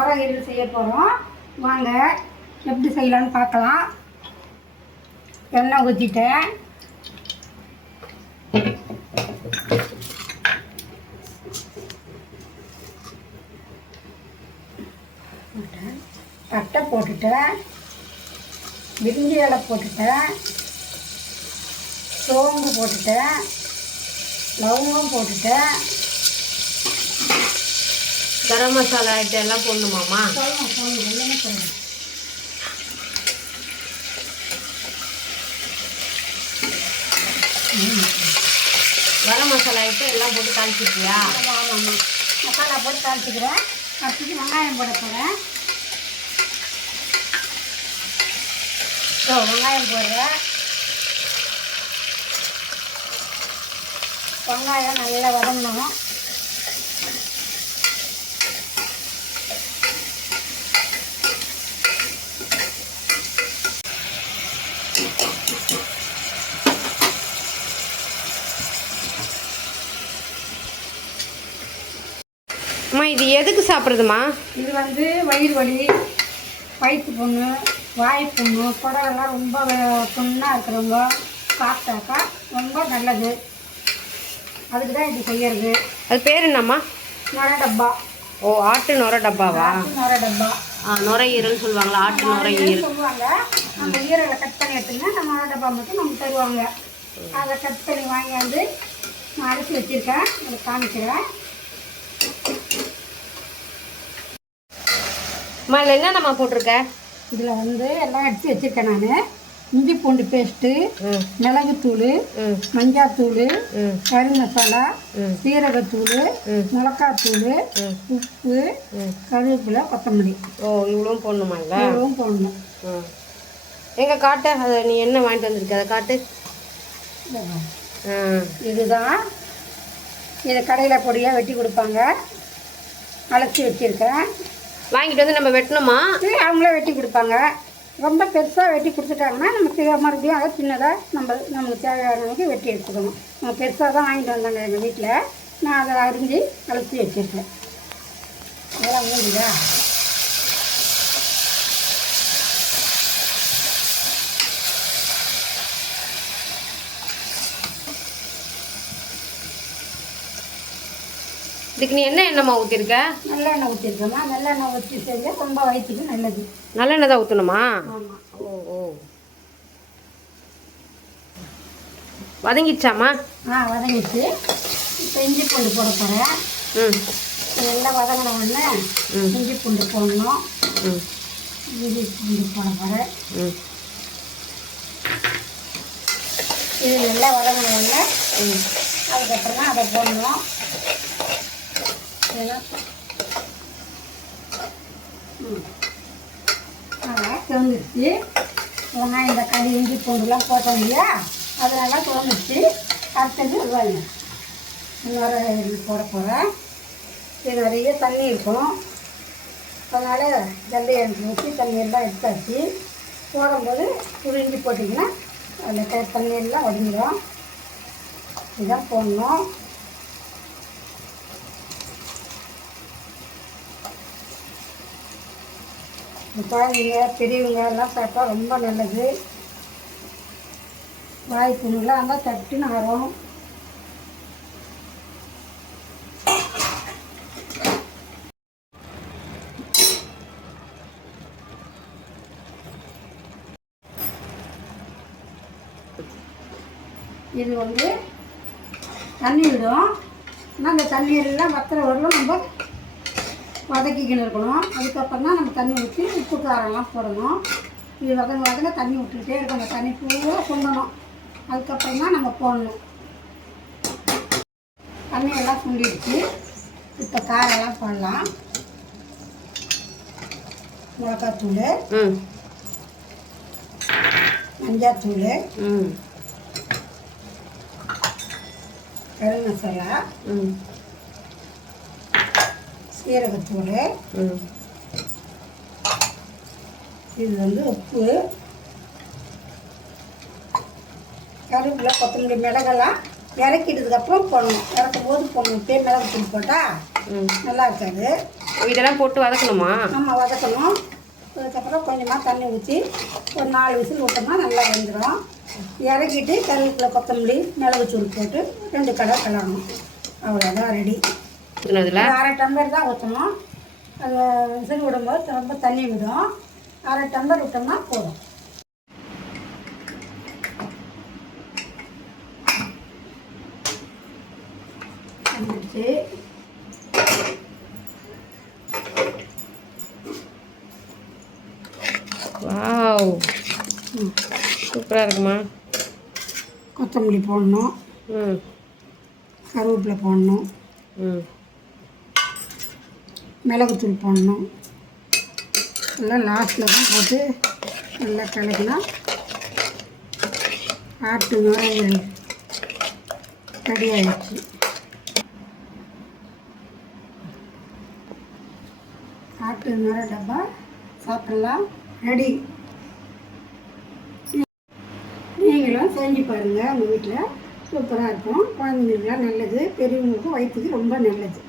நுரையீரல் செய்ய போகிறோம். வாங்க எப்படி செய்யலான்னு பார்க்கலாம். எண்ணெய் ஊற்றிட்டேன். பட்டை போட்டுட்டேன், பிரிஞ்சி இலை போட்டுட்டேன், சோம்பு போட்டுட்டேன், லவங்கம் போட்டுட்டேன். கரம் மசாலா ஐட்டம் எல்லாம் போடணுமாம்மா? போடணும், எல்லாமே போடணும். கரம் மசாலா ஐட்டம் எல்லாம் போட்டு தாளிச்சிருக்கியா? ஆமாம், மசாலா போட்டு தாளிச்சிக்கிறேன். அடுத்தது வெங்காயம் போட போகிறேன். வெங்காயம் போடுறேன். வெங்காயம் நல்லா வதங்கணும். அம்மா இது எதுக்கு சாப்பிட்றதுமா? இது வயிறு வலி, வயிற்று புண்ணு, வாய் புண்ணு, குடலெல்லாம் ரொம்ப புண்ணாக இருக்கிறவங்க சாப்பிட்டாக்கா ரொம்ப நல்லது. அதுக்கு தான் இது செய்யறது. அது பேர் என்னம்மா? நொரை டப்பா. ஓ, ஆட்டு நொரை டப்பாவா? நொரை டப்பா. நுரையீரல் சொல்லுவாங்களா? ஆட்டு நுரையீரல் சொல்லுவாங்க. அந்த ஈரலை கட் பண்ணி எடுத்துங்க. நம்ம நொரை டப்பா மட்டும் நமக்கு தருவாங்க. அதை கட் பண்ணி வாங்கியாந்து நான் அரைச்சி வச்சுருக்கேன். அதை காமிக்கிறேன். அம்மா இதில் என்னென்னம்மா போட்டிருக்க? இதில் எல்லாம் எடுத்து வச்சுருக்கேன். நான் இஞ்சி பூண்டு பேஸ்ட்டு, மிளகுத்தூள், மஞ்சாத்தூள், கறி மசாலா, சீரகத்தூள், மிளகாத்தூள், உப்பு, கருவேப்பிலை, கொத்தமல்லி. ஓ, இவ்வளவும் போடணுமா? இல்லை, இவ்வளவும் போடணும். எங்கே காட்டு? அதை நீ என்ன வாங்கிட்டு வந்திருக்க? அதை காட்டு. இதுதான். இதை கடையில் பொடியாக வெட்டி கொடுப்பாங்க. அலசி வச்சுருக்கேன். வாங்கிட்டு வந்து நம்ம வெட்டணுமா? அவங்களே வெட்டி கொடுப்பாங்க. ரொம்ப பெருசாக வெட்டி கொடுத்துட்டாங்கன்னா நம்ம மறுபடியும் அதை சின்னதாக நமக்கு தேவையானவங்க வெட்டி எடுத்துக்கணும். நம்ம பெருசாக தான் வாங்கிட்டு வந்தாங்க எங்கள் வீட்டில். நான் அதை அரிஞ்சு அலசி வச்சுருக்கேன். அதெல்லாம் மூடிதா? இதுக்கு நீ என்ன எண்ணெய்மா ஊற்றிருக்க? நல்லெண்ணெய் ஊற்றிருக்கேம்மா. நல்லெண்ணெய் ஊற்றி செஞ்சால் ரொம்ப வயிற்றுக்கு நல்லது. நல்லெண்ணெய் தான் ஊற்றணுமா? ஆமாம். ஓ ஓ, வதங்கிடுச்சாம்மா? வதங்கிச்சு. இப்போ இஞ்சி பூண்டு போட போகிறேன். இதெல்லாம் வதங்கின உடனே இஞ்சி பூண்டு போடணும். இஞ்சி பூண்டு போட போகிறேன். இது நல்லா வதங்கின உடனே அதுக்கப்புறம் தான் அதை போடணும். தோணுச்சு. வெங்காயம் தக்காளி இஞ்சி பூண்டுலாம் போட்டோம் இல்லையா, அதெல்லாம் தோணுச்சு. அடுத்தது வெங்காயம் நுரையீரல் போட போகிறேன். இது நிறைய தண்ணி இருக்கும். அதனால் ஜல்லி எடுத்து ஊற்றி தண்ணியெல்லாம் எடுத்தாச்சு. போடும்போது புரிஞ்சு போட்டிங்கன்னா அதில் தண்ணியெல்லாம் வடிஞ்சிடும். இதுதான் போடணும். குழந்தைங்க பெரியவங்க எல்லாம் சாப்பிட்டா ரொம்ப நல்லது. வாய் புண்ணுலாம் இருந்தால் சட்டுன்னு ஆறும். இது தண்ணி விடும். ஆனால் அந்த தண்ணீரெல்லாம் வத்துற வரலும் நம்ம வதக்கிக்கின்னு இருக்கணும். அதுக்கப்புறம் தான் நம்ம தண்ணி ஊற்றி உப்பு காரம்லாம் போடணும். இது வதங்க தண்ணி விட்டுக்கிட்டே இருக்கும். அந்த தண்ணி பூரா சுண்டணும். அதுக்கப்புறம் தான் நம்ம போடணும். தண்ணியெல்லாம் சுண்டிடுச்சு. இப்போ காரெல்லாம் போடலாம். மிளகாத்தூள், மஞ்சாத்தூள், கறி மசாலா, சீரகத்தூள், இது உப்பு, கருவேப்பிலை, கொத்தமல்லி, மிளகெல்லாம் இறக்கிட்டதுக்கப்புறம் போடணும். இறக்கும் போது போடணும். மிளகுத்தூள் போட்டால் நல்லா இருக்காது. இதெல்லாம் போட்டு வதக்கணுமா? நம்ம வதக்கணும். அதுக்கப்புறம் கொஞ்சமாக தண்ணி ஊற்றி ஒரு 4 விசில் விட்டோம்னா நல்லா வெந்துடும். இறக்கிட்டு கருவேப்பிலை, கொத்தமல்லி, மிளகுத்தூள் போட்டு 2 கடை கிளறணும். அவ்வளோதான், ரெடி. ஊற்றுனதுல 1/2 டம்ளர் தான் ஊற்றணும். அது விசில் விடும்போது ரொம்ப தண்ணி விடும். 1/2 டம்ளர் விட்டோம்னா போதும். வந்துச்சு. வாவ், சூப்பராக இருக்குமா? கொத்தமல்லி போடணும், ம் கருவேப்பிலை போடணும், ம் மிளகுத்தூள் போடணும். எல்லாம் லாஸ்ட்டில் தான் போட்டு நல்லா கலக்கினா ஆட்டு நுரையீரல் ரெடி ஆகிடுச்சு. ஆட்டு நுரை டப்பா சாப்பிடலாம், ரெடி. நீங்களும் செஞ்சு பாருங்கள், உங்கள் வீட்டில் சூப்பராக இருக்கும். குழந்தைங்களுக்குலாம் நல்லது, பெரியவங்களுக்கும் வயிற்றுக்கு ரொம்ப நல்லது.